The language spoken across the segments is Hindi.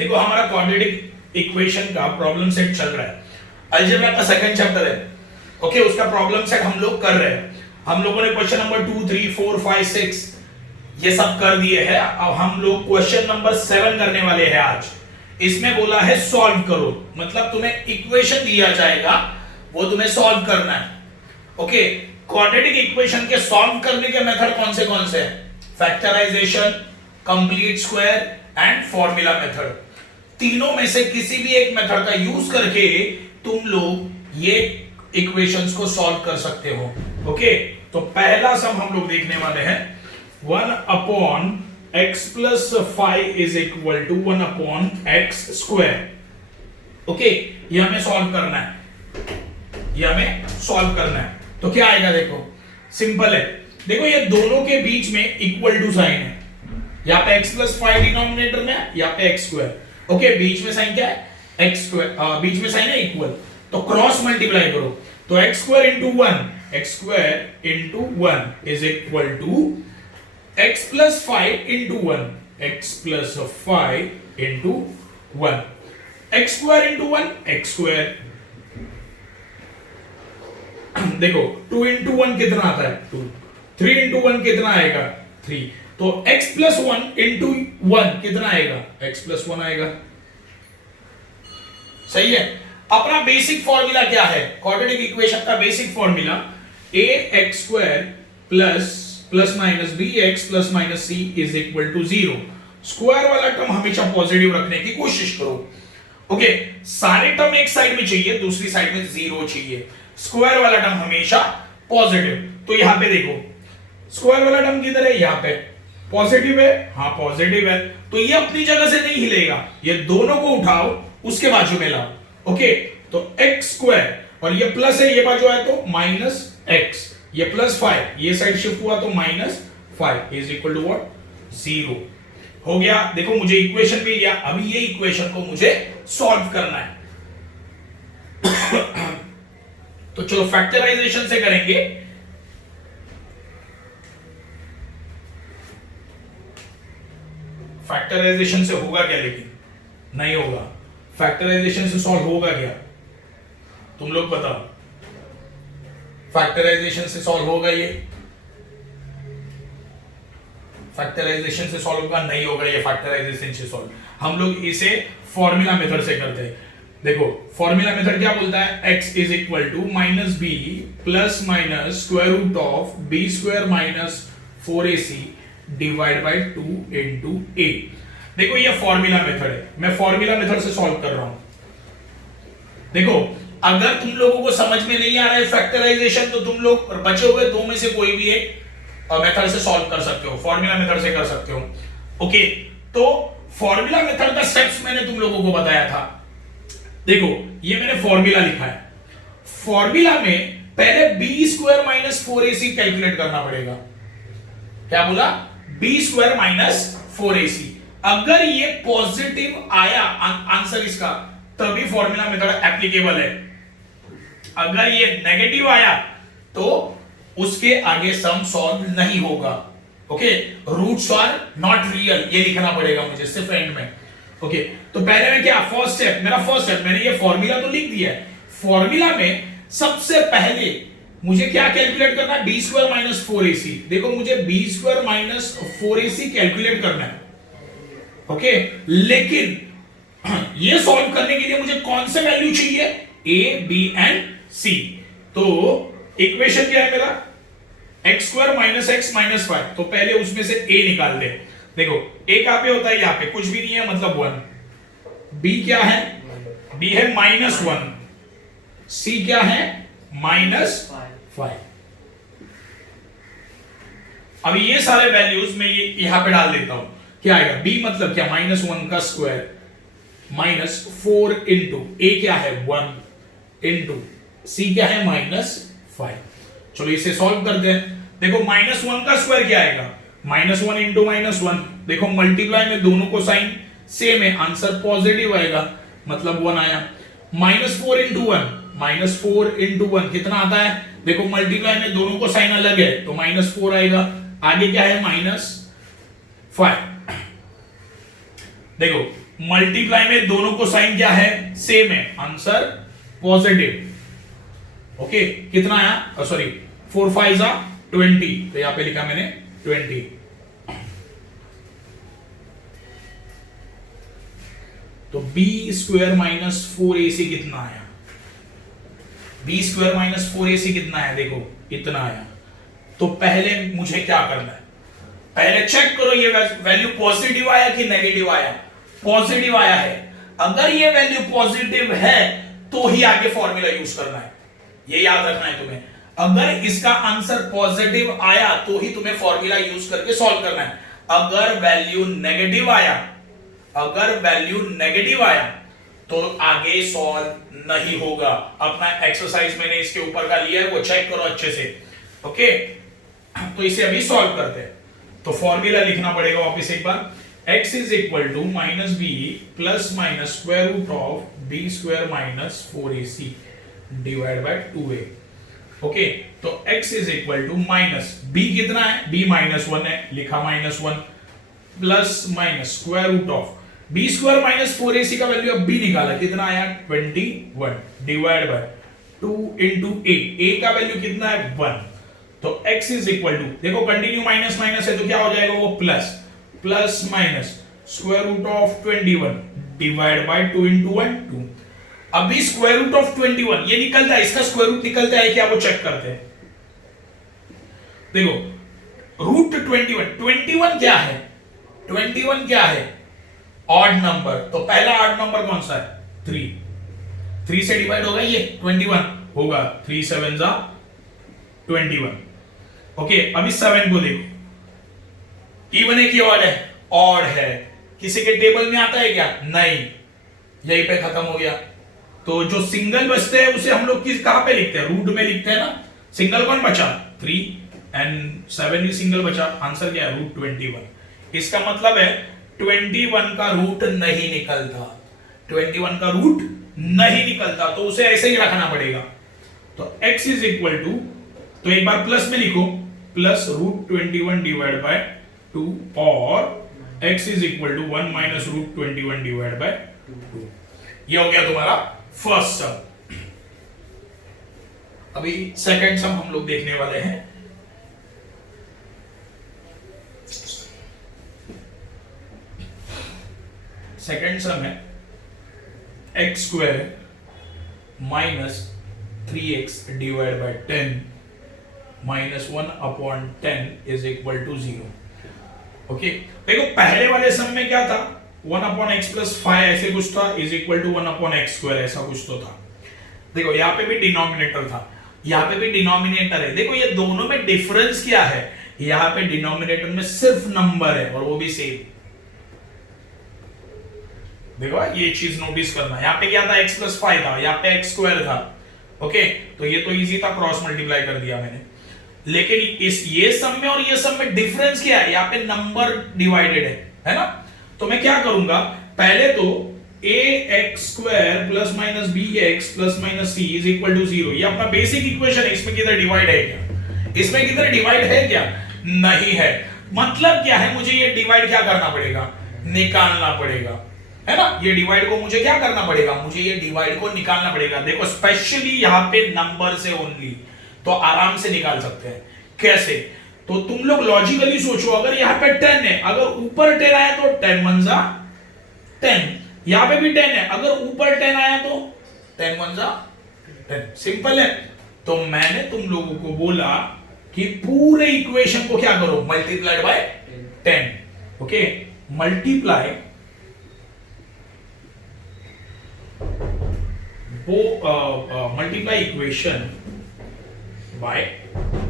देखो हमारा क्वाड्रेटिक इक्वेशन का प्रॉब्लम सेट चल रहा है, अलजेब्रा का सेकंड चैप्टर है। ओके, उसका प्रॉब्लम सेट हम लोग कर रहे हैं। हम लोगों ने क्वेश्चन नंबर 2, 3, 4, 5, 6 ये सब कर दिए हैं। अब हम लोग क्वेश्चन नंबर 7 करने वाले हैं आज। इसमें बोला है सॉल्व करो, मतलब तुम्हें इक्वेशन दिया जाएगा, वो तुम्हें सॉल्व करना है। ओके, क्वाड्रेटिक इक्वेशन के सॉल्व करने के मेथड कौन से हैं? Factorisation, complete square and formula method. तीनों में से किसी भी एक मेथड का यूज करके तुम लोग ये इक्वेशंस को सॉल्व कर सकते हो। ओके, तो पहला सम हम लोग देखने वाले हैं 1 upon x plus 5 is equal to 1 upon x square. Okay, ये हमें सॉल्व करना है, तो क्या आएगा? देखो सिंपल है। देखो ये दोनों के बीच में इक्वल टू साइन है, यहाँ पे x प्लस 5 डिनोमिनेटर में, यहाँ पे x स्क्वायर। ओके, बीच में साइन क्या है? x स्क्वायर, बीच में साइन है इक्वल, तो क्रॉस मल्टीप्लाई करो, तो x square into 1 is equal to x plus 5 into 1, x plus 5 into 1, x square into 1 x square. देखो 2 इंटू 1 कितना आता है? 2। 3 इंटू 1 कितना आएगा? 3। तो x प्लस 1 इंटू 1 कितना आएगा? x प्लस 1 आएगा। सही है। अपना बेसिक फॉर्मूला क्या है? क्वाड्रेटिक इक्वेशन का basic formula ax square plus minus bx plus minus c is equal to 0। Square वाला टर्म हमेशा पॉजिटिव रखने की कोशिश करो। ओके, सारे टर्म एक साइड में चाहिए, दूसरी साइड में 0 चाहिए। स्क्वायर वाला टर्म हमेशा पॉजिटिव। तो यहां पे देखो स्क्वायर वाला टर्म किधर है? यहां पे पॉजिटिव है। हाँ पॉजिटिव है, तो ये अपनी जगह से नहीं हिलेगा, ये दोनों को उठाओ उसके बाजू में लाओ। ओके, तो x स्क्वायर और ये प्लस है, ये बाजू आए तो माइनस x, ये प्लस 5, ये साइड शिफ्ट हुआ तो minus 5 is equal to what? 0 हो गया। देखो मुझे इक्वेशन मिल गया, अभी ये इक्वेशन को मुझे सॉल्व करना है। तो चलो फैक्टराइजेशन से करेंगे। फैक्टराइजेशन से होगा क्या? लेकिन नहीं होगा। फैक्टराइजेशन से सॉल्व होगा क्या? तुम लोग बताओ, फैक्टराइजेशन से सॉल्व होगा ये? फैक्टराइजेशन से सॉल्व होगा? नहीं होगा ये फैक्टराइजेशन से सॉल्व। हम लोग इसे फॉर्मूला मेथड से करते हैं। देखो फॉर्मूला मेथड क्या बोलता है? x is equal to minus b plus minus square root of b square minus 4ac divide by 2 into a। देखो ये फॉर्मूला मेथड है, मैं फॉर्मूला मेथड से सॉल्व कर रहा हूं। देखो अगर तुम लोगों को समझ में नहीं आ रहा है फैक्टराइजेशन, तो तुम लोग बचे हुए दो में से कोई भी एक मेथड से सॉल्व कर सकते हो, फॉर्मूला मेथड से कर सकते हो। ओके, तो फॉर्मूला मेथड का स्टेप्स मैंने तुम लोगों को बताया था। देखो ये मैंने फॉर्मूला लिखा है, फॉर्मूला में पहले B square minus 4ac calculate करना पड़ेगा। क्या बोला? B square minus 4ac। अगर ये पॉजिटिव आया आंसर इसका, तभी फॉर्मूला मेथड एप्लीकेबल है। अगर ये नेगेटिव आया तो उसके आगे सम सॉल्व नहीं होगा। Okay, roots are not real, ये लिखना पड़ेगा मुझे सिर्फ एंड में। ओके, तो पहले मैं क्या, फर्स्ट स्टेप मैंने ये फॉर्मूला तो लिख दिया है। फॉर्मूला में सबसे पहले मुझे क्या कैलकुलेट करना है? B square minus 4ac। देखो मुझे B square minus 4ac calculate करना है। ओके, लेकिन ये सॉल्व करने के लिए मुझे कौन से वैल्यू चाहिए? a, b and c। तो इक्वेशन क्या है मेरा? x square minus x minus 5। तो पहले उसमें से a निकाल ले। देखो a कहां पे होता है? यहां पे कुछ भी नहीं है, मतलब 1। b क्या है? b है माइनस 1। c क्या है? माइनस 5। अभी ये सारे वैल्यूज मैं ये यहां पे डाल देता हूं। क्या आएगा? b मतलब क्या? माइनस 1 का स्क्वायर माइनस 4 इंटू a क्या है? 1 इंटू c क्या है? माइनस 5। चलो इसे सॉल्व करते हैं। देखो माइनस 1 का स्क्वायर क्या आएगा? Minus 1 into minus 1। देखो मल्टीप्लाई में दोनों को साइन सेम है, आंसर पॉजिटिव आएगा, मतलब 1 आया। माइनस 4 इंटू 1, माइनस 4 इंटू 1 कितना आता है? देखो मल्टीप्लाई में दोनों को साइन अलग है, तो माइनस 4 आएगा। आगे क्या है? माइनस 5। देखो मल्टीप्लाई में दोनों को साइन क्या है, सेम है, आंसर पॉजिटिव। ओके, कितना आया, सॉरी 4 5 जा 20, तो यहां पे लिखा मैंने 20। तो बी स्क्वायर माइनस 4ac कितना आया, बी स्क्वायर माइनस 4ac कितना आया, देखो इतना आया। तो पहले मुझे क्या करना है, पहले चेक करो ये वैल्यू पॉजिटिव आया कि नेगेटिव आया, पॉजिटिव आया है। अगर ये वैल्यू पॉजिटिव है तो ही आगे फॉर्मूला यूज करना है, ये याद रखना है तुम्हें। अगर इसका आंसर पॉजिटिव आया तो ही तुम्हें फॉर्मूला यूज करके सॉल्व करना है। अगर वैल्यू नेगेटिव आया, अगर वैल्यू नेगेटिव आया तो आगे सॉल्व नहीं होगा। अपना एक्सरसाइज मैंने इसके ऊपर का लिया है, वो चेक करो अच्छे से। ओके, तो इसे अभी सॉल्व करते हैं। तो फॉर्मूला लिखना पड़ेगा वापस एक बार, x is equal to minus b plus minus square root of b square minus 4ac divide by 2a। Okay, तो x is equal to minus b कितना है, b माइनस 1 है, लिखा minus 1 plus minus square root of b square minus 4ac का वैल्यू अब b निकाला, कितना आया 21 डिवाइड बाय 2 इंटू a का वैल्यू कितना है 1। तो x इज इक्वल टू, देखो कंटिन्यू माइनस माइनस है तो क्या हो जाएगा वो plus, plus minus square root of 21 divide by 2 into 1 2। अभी स्क्वायर रूट ऑफ 21 ये निकलता है, इसका स्क्वायर रूट निकलता है क्या, वो चेक करते हैं। देखो रूट 21 क्या है, 21 क्या है, ऑड नंबर। तो पहला ऑड नंबर कौन सा है 3 से डिवाइड होगा ये 21 होगा, 3 7 जा 21। ओके, अभी 7 को देखो, इवन है कि ऑड है, ऑड है। किसी के टेबल में आता है क्या, नहीं, यहीं पे खत्म हो गया। तो जो सिंगल बचते हैं उसे हम लोग किस कहां पे लिखते हैं, रूट में लिखते हैं ना। सिंगल कौन बचा 3 एंड 7 ही सिंगल बचा, आंसर क्या है रूट 21। इसका मतलब है 21 का रूट नहीं निकलता, 21 का रूट नहीं निकलता, तो उसे ऐसे ही रखना पड़ेगा। तो x इज इक्वल टू, तो एक बार प्लस में लिखो, प्लस रूट 21 डिवाइड बाय 2 और x is equal to 1 minus root 21 divide by 2। ये हो गया तुम्हारा फर्स्ट सम। अभी सेकंड सम हम लोग देखने वाले हैं। सेकंड सम है x square minus 3x divide by 10 minus 1 upon 10 is equal to 0। Okay, देखो पहले वाले सम में क्या था, 1 अपॉन एक्स प्लस 5 ऐसे कुछ था, is equal to 1 upon x square ऐसा कुछ तो था। देखो यहाँ पे भी डिनोमिनेटर था, यहाँ पे भी डिनोमिनेटर है। देखो ये दोनों में डिफरेंस क्या है, यहाँ पे डिनोमिनेटर में सिर्फ नंबर है और वो भी सेम। देखो ये चीज नोटिस करना, यहाँ पे क्या था x प्लस 5 था, यहाँ पे x स्क्वायर था। ओके, तो ये तो इजी था, क्रॉस मल्टीप्लाई कर दिया मैंने। लेकिन इस ये सम में और ये सम में डिफरेंस क्या है, यहाँ पे नंबर डिवाइडेड है ना। तो मैं क्या करूंगा, पहले तो ax square plus minus bx plus minus c is equal to 0, ये अपना बेसिक इक्वेशन है। इसमें किधर डिवाइड है क्या, इसमें किधर डिवाइड है क्या, नहीं है। मतलब क्या है, मुझे ये डिवाइड क्या करना पड़ेगा, निकालना पड़ेगा, है ना। ये डिवाइड को मुझे क्या करना पड़ेगा, मुझे ये डिवाइड को निकालना पड़ेगा। देखो स्पेशली यहाँ पे नंबर से ओनली, तो आराम से निकाल सकते हैं। कैसे, तो तुम लोग लॉजिकली सोचो, अगर यहाँ पे 10 है, अगर ऊपर 10 आया तो 10 1 जा 10, यहाँ पे भी 10 है, अगर ऊपर 10 आया तो 10 1 जा 10, सिंपल है। तो मैंने तुम लोगों को बोला कि पूरे इक्वेशन को क्या करो, multiplied by 10। Okay, multiply multiply equation by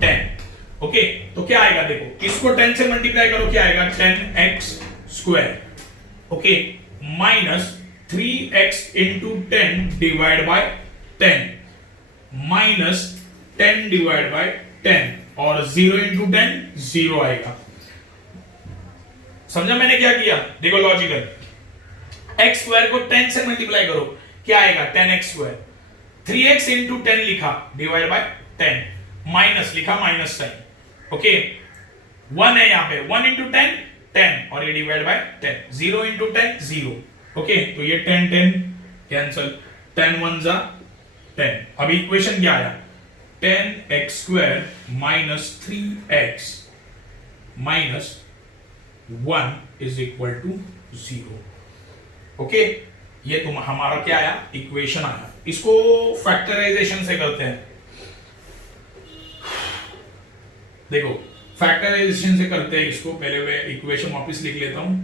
10। Okay, तो क्या आएगा, देखो इसको 10 से मल्टीप्लाई करो, क्या आएगा 10x square, okay, minus 3x into 10 divide by 10 minus 10 divide by 10 और 0 इंटू 10 0 आएगा। समझा मैंने क्या किया, देखो लॉजिकल, x स्क्वायर को 10 से मल्टीप्लाई करो, क्या आएगा 10x स्क्वायर, 3x इंटू 10 लिखा डिवाइड बाय 10 माइनस लिखा माइनस साइन, ओके 1 है यहाँ पे, 1 इंटू 10 10 और ये डिवाइड बाय 10, 0 इंटू 10 0, ओके, तो ये 10 10 कैंसल, 10 1 जा 10। अभी इक्वेशन क्या आया, 10x² minus 3x minus 1 is equal to 0। Okay, ये तुम हमारा क्या आया, इक्वेशन आया। इसको फैक्टराइजेशन से करते हैं। देखो फैक्टराइजेशन से करते हैं इसको, पहले मैं इक्वेशन वापस लिख लेता हूं।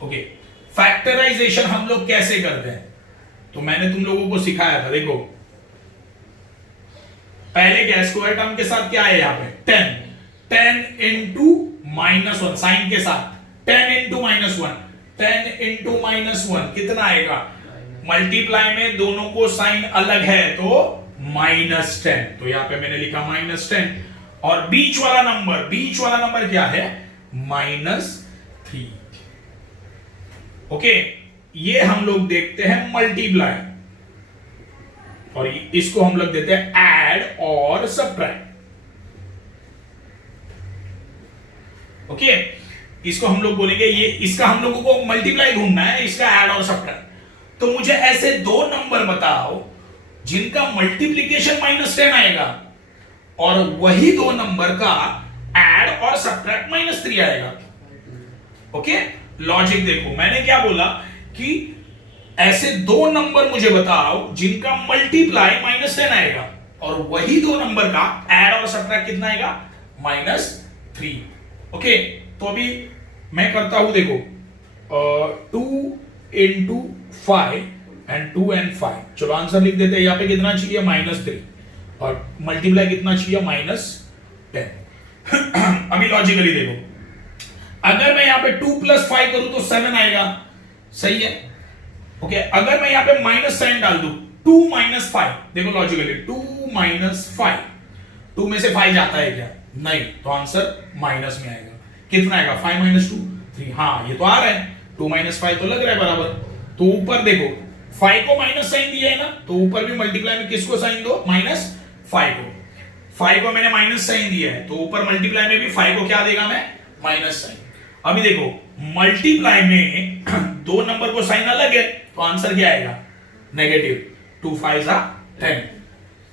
ओके, फैक्टराइजेशन हम लोग कैसे करते हैं, तो मैंने तुम लोगों को सिखाया था। देखो पहले क्या, स्क्वायर टर्म के साथ क्या है यहाँ पे 10 इंटू -1 साइन के साथ, 10 इंटू -1, 10 इंटू -1 कितना आएगा, मल्टीप्लाई में दोनों को साइन अलग है तो -10, तो यहां पे मैंने लिखा -10, और बीच वाला नंबर क्या है, -3। ओके, ये हम लोग देखते हैं मल्टीप्लाई, और इसको हम लोग देते हैं ऐड और सब्ट्रैक्ट। ओके, इसको हम लोग बोलेंगे, ये इसका हम लोगों को मल्टीप्लाई ढूंढना है, इसका ऐड और सब्ट्रैक्ट। तो मुझे ऐसे दो नंबर बताओ जिनका मल्टीप्लिकेशन -10 आएगा, और वही दो नंबर का ऐड और सब्ट्रैक्ट -3 आएगा। ओके, लॉजिक देखो, मैंने क्या बोला कि ऐसे दो नंबर मुझे बताओ जिनका मल्टीप्लाई -10 आएगा, और वही दो नंबर का ऐड और सब्ट्रैक्ट कितना आएगा, -3। ओके, तो अभी मैं करता हूं, देखो 2 इंटू 5 एंड 2 and 5, चलो आंसर लिख देते हैं। यहां पे कितना चाहिए, -3, और मल्टीप्लाई कितना चाहिए, -10। अभी लॉजिकली देखो, अगर मैं यहां पे 2 + 5 करूं तो 7 आएगा, सही है। ओके, अगर मैं यहां पे माइनस साइन डाल दूं, 2 - 5, देखो लॉजिकली 2 - 5, 2 में से 5 जाता है क्या, नहीं, तो आंसर माइनस में आएगा। कितना आएगा, 5 - 2 3, हाँ ये तो आ रहा है, 2 - 5 तो लग रहा है बराबर। तो ऊपर देखो 5 को माइनस साइन दिया है ना, तो ऊपर भी मल्टीप्लाई में किसको साइन दो, -5 को। 5 को मैंने माइनस साइन दिया है, तो ऊपर मल्टीप्लाई में भी 5 को क्या देगा, मैं माइनस साइन। अभी देखो मल्टीप्लाई में दो नंबर को साइन अलग है, तो आंसर क्या आएगा, नेगेटिव। 2 5 10,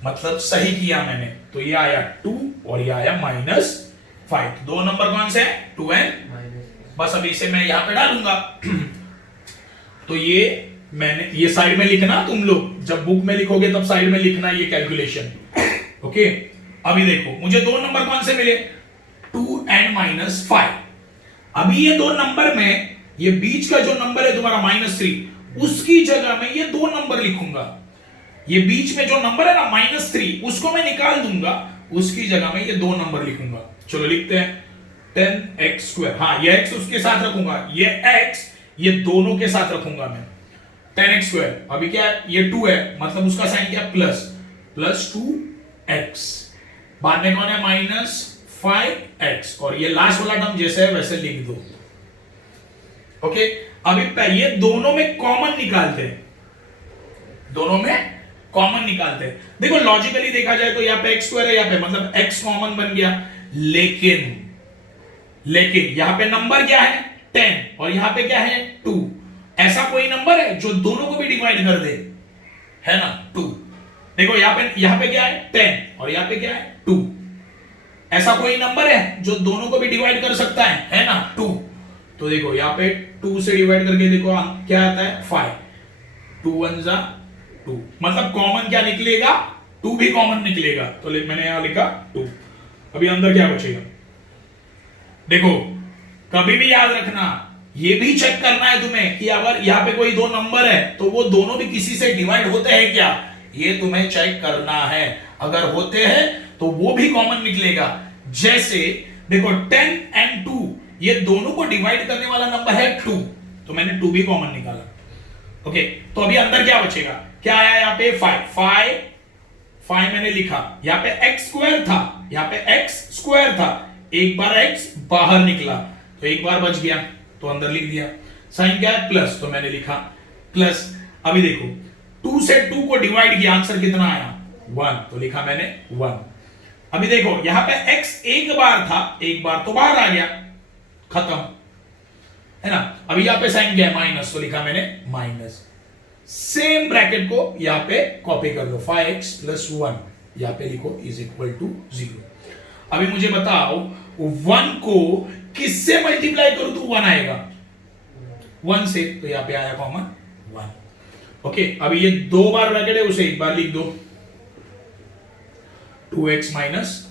मतलब सही किया मैंने, तो ये आया 2 और ये आया -5। दो नंबर कौन से हैं, 2 and, बस अभी इसे मैं यहां पे डालूंगा। तो ये मैंने, ये साइड में लिखना, तुम लोग जब बुक में लिखोगे तब साइड में लिखना ये कैलकुलेशन। ओके, अभी देखो मुझे दो नंबर कौन से मिले, 2 and -5। अभी ये दो नंबर में, ये बीच का जो नंबर है तुम्हारा -3, उसकी जगह मैं ये दो नंबर लिखूंगा। ये बीच में जो नंबर है ना -3, उसको मैं निकाल दूंगा, उसकी जगह में ये दो नंबर लिखूंगा। चलो लिखते हैं, 10x², हाँ ये x उसके साथ रखूंगा, ये x ये दोनों के साथ रखूंगा मैं, 10x²। अभी क्या है, ये 2 है, मतलब उसका साइन क्या, प्लस 2x, बाद में कौन है, -5x, और ये लास्ट वाला टर्म जैसे है वैसे लिख दो। ओके, अभी ये दोनों में कॉमन निकालते हैं, दोनों में कॉमन निकालते हैं। देखो लॉजिकली देखा जाए तो यहाँ पे x² है, यहाँ पे मतलब x कॉमन बन गया, लेकिन यहां पे नंबर क्या है, 10, और यहां पे क्या है, 2। ऐसा कोई नंबर है जो दोनों को भी डिवाइड कर दे, है ना, 2। देखो यहां पे क्या है, 10, और यहां पे क्या है, 2। ऐसा कोई नंबर है जो दोनों को भी डिवाइड कर सकता है ना, 2। तो देखो यहां पे 2 से डिवाइड करके देखो क्या आता है, 5, 2 1 जा 2, मतलब कॉमन क्या निकलेगा, 2 भी कॉमन निकलेगा, तो मैंने यहां लिखा 2। अभी अंदर क्या बचेगा, देखो कभी भी याद रखना, ये भी चेक करना है तुम्हें कि अगर यहां पे कोई दो नंबर है तो वो दोनों भी किसी से डिवाइड होते हैं क्या, ये तुम्हें चेक करना है। अगर होते हैं तो वो भी कॉमन निकलेगा। जैसे देखो 10 and 2, ये दोनों को डिवाइड करने वाला नंबर है 2, तो मैंने 2 भी कॉमन निकाला। ओके, तो अभी अंदर क्या बचेगा, क्या आया यहाँ पे, 5 मैंने लिखा, यहाँ पे x² था, यहाँ पे x² था, एक बार x बाहर निकला तो एक बार बच गया, तो अंदर लिख दिया। साइन क्या है, प्लस, तो मैंने लिखा प्लस। अभी देखो 2 से 2 को डिवाइड किया, आंसर कितना आया, 1, तो लिखा मैंने 1। अभी देखो यहां पे x एक बार था, एक बार तो बाहर आ गया, खत्म। है ना। अभी यहाँ पे साइन क्या है, माइनस, तो लिखा मैंने माइनस। सेम ब्रैकेट को यहाँ पे कॉपी कर लो, 5x प्लस 1 यहाँ पे लिखो इज इक्वल टू 0। अभी मुझे बताओ 1 को किससे मल्टीप्लाई करूं तो 1 आएगा, 1 से, तो यहाँ पे आया कॉमन 1। ओके, अभी ये 2 बार ब्रैकेट है, उसे एक बार लिख दो, 2x minus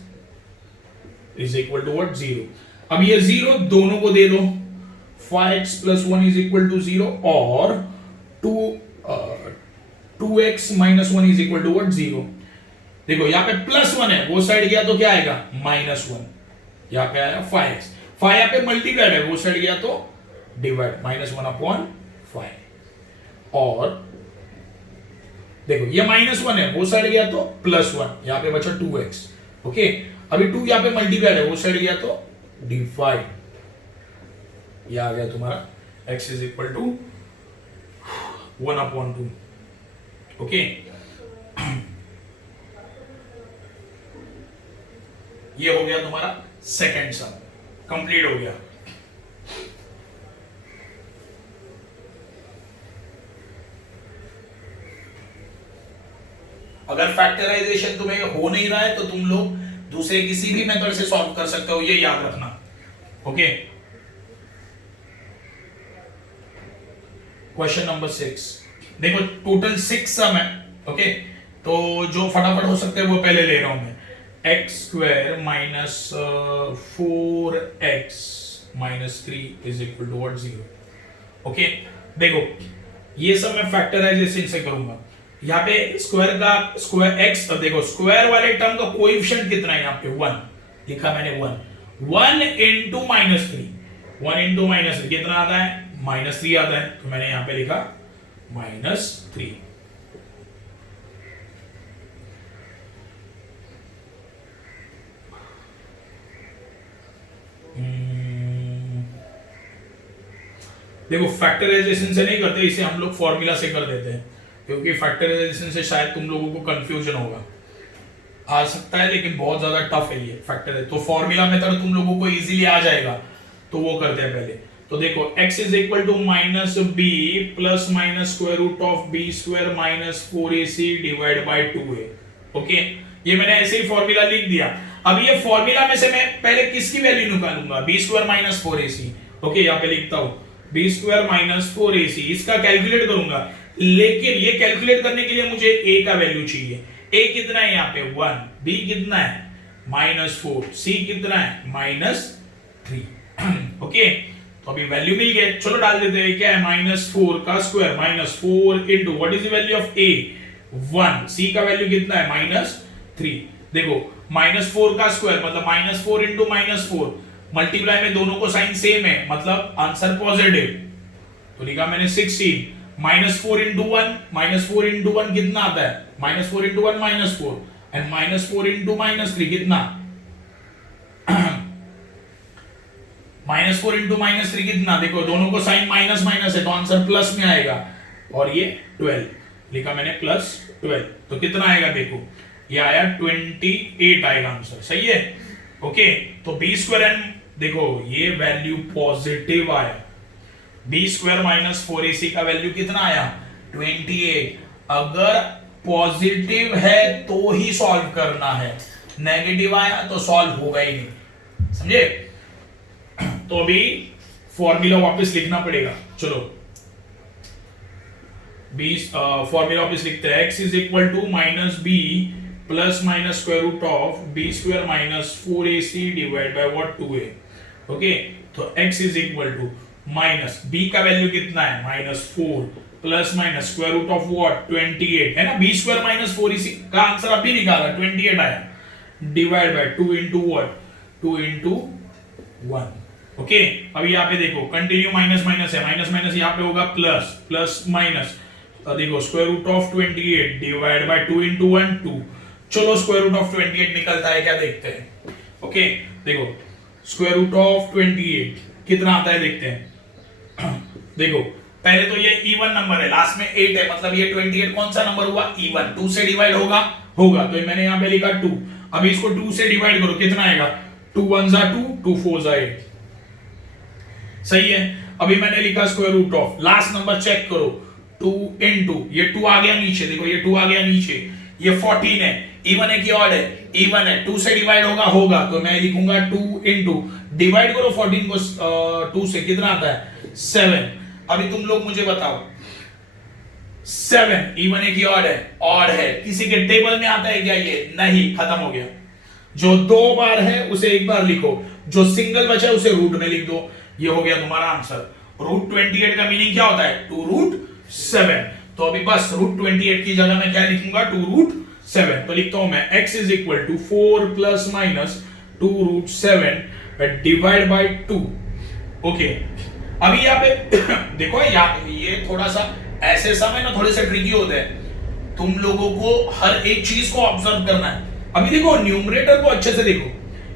is equal to what, 0। अब ये 0 दोनों को दे दो, 5x plus 1 is equal to 0 और 2x minus 1 is equal to what, 0। देखो यहाँ पे प्लस 1 है, वो साइड गया तो क्या आएगा, माइनस 1। यहाँ पे आया 5x, 5 यहाँ पे मल्टीप्लाइड है, वो साइड गया तो डिवाइड, माइनस 1 अपॉन 5। और देखो ये माइनस 1 है, वो साइड गया तो प्लस 1, यहाँ पे बचा 2x। ओके, अभी 2 यहाँ पे मल्टीप्लाइड है, वो साइड गया तो डिवाइड, ये आ गया तुम्हारा x is equal to 1 upon 2। Okay, ये हो गया तुम्हारा सेकेंड सम, कंप्लीट हो गया। अगर फैक्टराइजेशन तुम्हें हो नहीं रहा है तो तुम लोग दूसरे किसी भी मेथड से सॉल्व कर सकते हो, ये याद रखना। ओके, क्वेश्चन नंबर 6, देखो टोटल 6 सम है। ओके, तो जो फटाफट हो सकते हैं वो पहले ले रहा हूं मैं। X square minus 4x minus 3 is equal to what, 0। Okay, देखो ये सब मैं फैक्टराइजेशन से करूंगा। यहाँ पे स्क्वायर x, देखो स्क्वायर वाले टर्म का कोएफिशिएंट कितना है, यहाँ पे 1 लिखा मैंने, 1 इंटू माइनस 3, 1 इंटू माइनस 3 कितना आता है, माइनस 3 आता है, तो मैंने यहाँ पे लिखा माइनस 3। देखो फैक्टराइजेशन से नहीं करते, इसे हम लोग फॉर्मूला से कर देते हैं, क्योंकि फैक्टराइजेशन से शायद तुम लोगों को कंफ्यूजन होगा, आ सकता है, लेकिन बहुत ज्यादा टफ है ये फैक्टर। तो फॉर्मूला मेथड तुम लोगों को इजीली आ जाएगा, तो वो करते हैं पहले। तो देखो x is equal to minus b plus minus square root of b square minus 4ac divide by 2a। Okay, ये मैंने ऐसे ही फॉर्मूला लिख दिया। अब ये फॉर्मूला में से मैं पहले किसकी वैल्यू निकालूंगा, B square minus 4ac। Okay, यहाँ पे लिखता हूं बी स्क्वायर माइनस 4ac, इसका कैलकुलेट करूंगा, लेकिन ये कैलकुलेट करने के लिए मुझे a का वैल्यू चाहिए। a कितना है यहाँ पे 1, b कितना है -4, c कितना है -3। ओके, तो अभी वैल्यू मिल गए, चलो डाल देते हैं, क्या है -4 का square -4 into what is the value of a 1, c का वैल्यू कितना है -3। देखो -4 का स्क्वायर मतलब -4 इनटू -4, मल्टीप्लाई में दोनों को साइन सेम है, मतलब आंसर पॉजिटिव, तो लिखा मैंने 16। -4 इंटू 1, -4 इंटू 1 कितना आता है, -4 इंटू 1 -4, एंड -4 इंटू -3 कितना, -4 इंटू -3 कितना, देखो दोनों को साइन माइनस माइनस है, तो आंसर प्लस में आएगा, और ये 12 लिखा मैंने +12, तो कितना आएगा, देखो ये आया 28 आएगा आंसर, सही है। ओके, तो बी स्क्वायर एंड देखो ये वैल्यू पॉजिटिव आया, बी स्क्वायर माइनस 4ac का वैल्यू कितना आया 28। अगर पॉजिटिव है तो ही सॉल्व करना है, नेगेटिव आया तो सॉल्व होगा ही नहीं, समझे। तो अभी फॉर्मूला वापस लिखना पड़ेगा, चलो बी फॉर्मूला वापस लिखते हैं, x is equal to minus b plus minus square root of b square minus 4ac divide by what 2a। Okay, तो x is equal to minus b का वैल्यू कितना है -4 plus minus square root of what 28 है ना, b स्क्वायर माइनस 4ac का आंसर अभी निकाला 28 आया, divide by 2 into what 2 into 1। Okay, अभी यहाँ पे देखो कंटिन्यू माइनस माइनस है, माइनस माइनस यहाँ पे होगा प्लस, प्लस माइनस, देखो square root of 28 divide by 2 into 1 2। चलो स्क्वायर रूट ऑफ 28 निकलता है क्या देखते हैं। ओके, देखो स्क्वायर रूट ऑफ 28 कितना आता है देखते हैं। देखो पहले तो ये इवन नंबर है, लास्ट में 8 है, मतलब ये 28 कौन सा नंबर हुआ, इवन, 2 से डिवाइड होगा, तो मैंने यहाँ पे लिखा 2। अभी इसको 2 से डिवाइड करो, कितना आएगा 2 1 2, 2 4 8, सही है। अभी मैंने लिखा square root of, last number check करो, 2 into, ये 2 आ गया नीचे, देखो ये 2 आ गया नीचे, ये 14 है, इवन है कि ऑड है, इवन है, 2 से डिवाइड होगा तो मैं लिखूंगा 2 into, डिवाइड करो 14 को 2 से, कितना आता है 7। अभी तुम लोग मुझे बताओ 7 इवन है कि ऑड है, किसी के टेबल में आता है क्या ये? नहीं, खत्म हो गया। जो 2 बार है उसे एक बार लिखो, जो सिंगल बचा है उसे रूट में लिख दो, ये हो गया तुम्हारा आंसर। रूट 28 का मीनिंग क्या होता है? 2 रूट 7। तो अभी बस रूट 28 की जगह मैं क्या लिखूंगा? 2 रूट 7। तो लिखता हूं मैं x is equal to 4 plus minus 2 root 7 divide by 2। ओके, अभी यहाँ पे देखो, ये थोड़ा सा ऐसे समय ना थोड़े से ट्रिकी होते हैं, तुम लोगों को हर एक चीज को ऑब्जर्व करना है। अभी देखो न्यूमरेटर को अच्छे से देखो,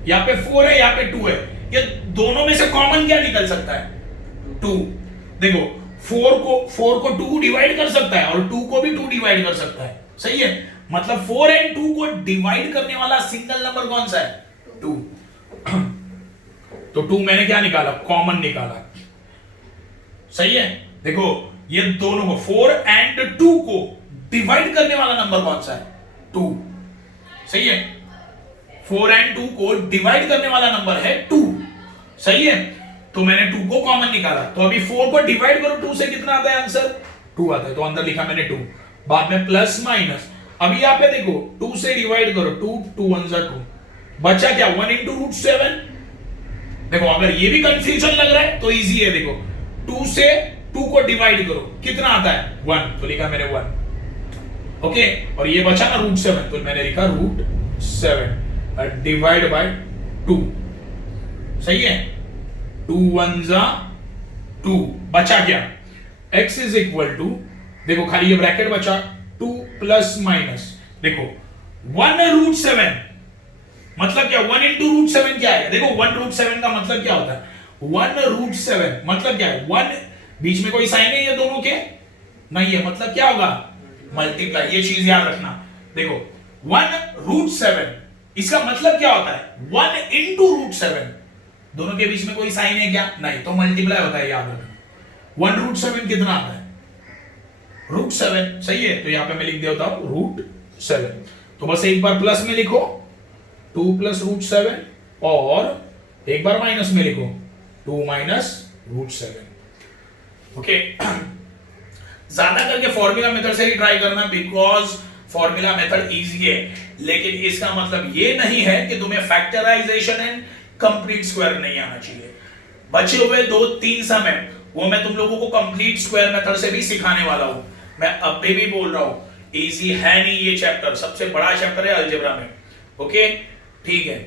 यहाँ पे 4 है, यहाँ पे 2 है, ये दोनों में से कॉमन क्या निकल सकता है? 2। देखो 4 को 2 डिवाइड कर सकता है और 2 को भी 2 डिवाइड कर सकता है, सही है? मतलब 4 एंड 2 को डिवाइड करने वाला सिंगल नंबर कौन सा है? 2। तो 2 मैंने क्या निकाला? कॉमन निकाला, सही है? देखो ये दोनों को 4 एंड 2 को डिवाइड करने वाला नंबर कौन सा है? 2, सही है? 4 एंड 2 को डिवाइड करने वाला नंबर है 2, सही है? तो मैंने 2 को कॉमन निकाला, तो अभी 4 को डिवाइड करो 2 से, कितना आता है आंसर? 2 आता है। तो अंदर लिखा मैंने 2, बाद में प्लस माइनस, अभी यहां पे देखो 2 से डिवाइड करो, 2 1 जा 2, बचा क्या? 1 into रूट 7। देखो अगर ये भी कंफ्यूजन लग रहा है तो इजी है, देखो 2 से 2 को डिवाइड करो, कितना आता है? 1, तो लिखा मैंने 1। ओके, और ये बचा ना रूट 7, तो मैंने लिखा रूट 7 डिवाइड बाय 2, सही है? 2 1 जा 2, बचा क्या? x इज इक्वल टू, देखो खाली ये ब्रैकेट बचा, 2 प्लस माइनस, देखो 1 रूट 7 मतलब क्या? 1 into रूट 7 क्या है? देखो 1 रूट 7 का मतलब क्या होता है? 1 रूट 7 मतलब क्या है? 1 बीच में कोई साइन है ये दोनों के? नहीं है, मतलब क्या होगा? मल्टीप्लाई। ये चीज याद रखना। देखो 1 रूट 7 इसका मतलब क्या होता है? 1 into रूट 7, दोनों के बीच में कोई साइन है क्या? नहीं, तो मल्टीप्लाई होता है, याद रखना। 1 रूट 7 कितना आता है? रूट 7, सही है? तो यहां पे मैं लिख देता हूं रूट 7। तो बस एक बार प्लस में लिखो 2 प्लस रूट 7 और एक बार माइनस में लिखो 2 माइनस रूट 7। ओके, ज्यादा करके फॉर्मूला मेथड से ही ट्राई करना, बिकॉज फॉर्मूला मेथड इजी है, लेकिन इसका मतलब ये नहीं है कि तुम्हें फैक्टराइजेशन एंड कंप्लीट स्क्वायर नहीं आना चाहिए। बचे हुए 2-3 समय वो मैं तुम लोगों को कंप्लीट स्क्वायर मेथड से भी सिखाने वाला हूं। मैं अभी भी बोल रहा हूं, इजी है नहीं ये चैप्टर, सबसे बड़ा चैप्टर है अलजेब्रा में। ओके, ठीक है।